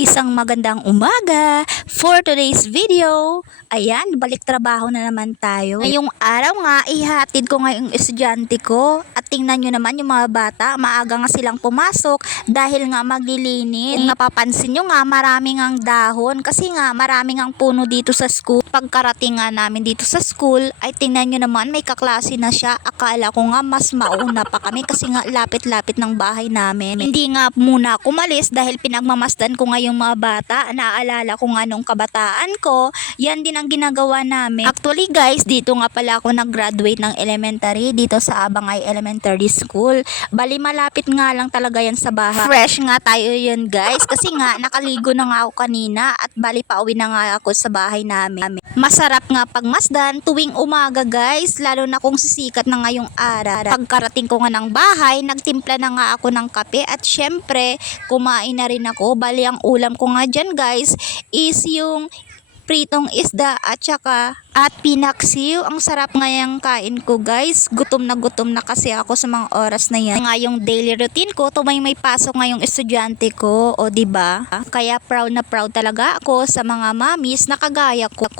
Isang magandang umaga for today's video. Ayan, balik trabaho na naman tayo. Ngayong araw nga, ihatid ko ngayong estudyante ko. At tingnan nyo naman yung mga bata, maaga nga silang pumasok dahil nga maglilinis. Kung napapansin nyo nga, maraming ang dahon kasi nga maraming ang puno dito sa school. Pagkarating nga namin dito sa school, ay tingnan nyo naman may kaklase na siya. Akala ko nga mas mauna pa kami kasi nga lapit-lapit ng bahay namin. Hindi nga muna ako umalis dahil pinagmamasdan ko nga yung mga bata. Naalala ko nga nung kabataan ko, yan din ang ginagawa namin. Actually guys, dito nga pala ako nag-graduate ng elementary dito sa Abangay Elementary School. Bali malapit nga lang talaga yan sa bahay. Fresh nga tayo yun guys kasi nga nakaligo na nga ako kanina at bali pauwi na nga ako sa bahay namin. Masarap nga pagmasdan tuwing umaga guys, lalo na kung sisikat na nga yung araw. Pagkarating ko nga ng bahay, nagtimpla na nga ako ng kape at syempre kumain na rin ako. Bali ang ulam ko nga dyan guys is yung pritong isda at pinaksiw. Ang sarap nga yung kain ko guys. Gutom na kasi ako sa mga oras na yan. Nga yung daily routine ko, tuwing may pasok nga yung estudyante ko, o diba? Kaya proud na proud talaga ako sa mga mamis na kagaya ko.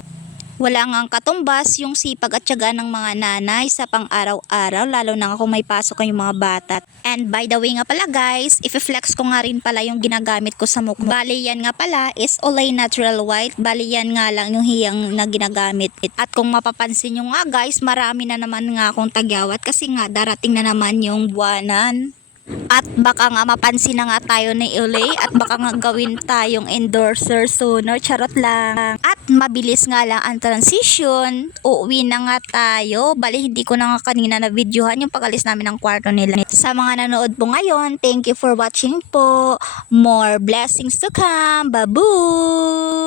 Wala nga ang katumbas yung sipag at tiyaga ng mga nanay sa pang-araw-araw, lalo na kung may pasok yung mga bata. And by the way nga pala guys, i-flex ko nga rin pala yung ginagamit ko sa mukha. Bali yan nga pala is Olay Natural White. Bali yan nga lang yung hiyang na ginagamit. At kung mapapansin nyo nga guys, marami na naman nga akong tagyawat kasi nga darating na naman yung buwanan. At baka nga mapansin na nga tayo ni Olay at baka nga gawin tayong endorser sooner, charot lang. At mabilis nga lang ang transition, uuwi na nga tayo. Bali hindi ko na nga kanina na videohan yung pag-alis namin ng kwarto nila. Sa mga nanood po ngayon, thank you for watching po. More blessings to come. Babu!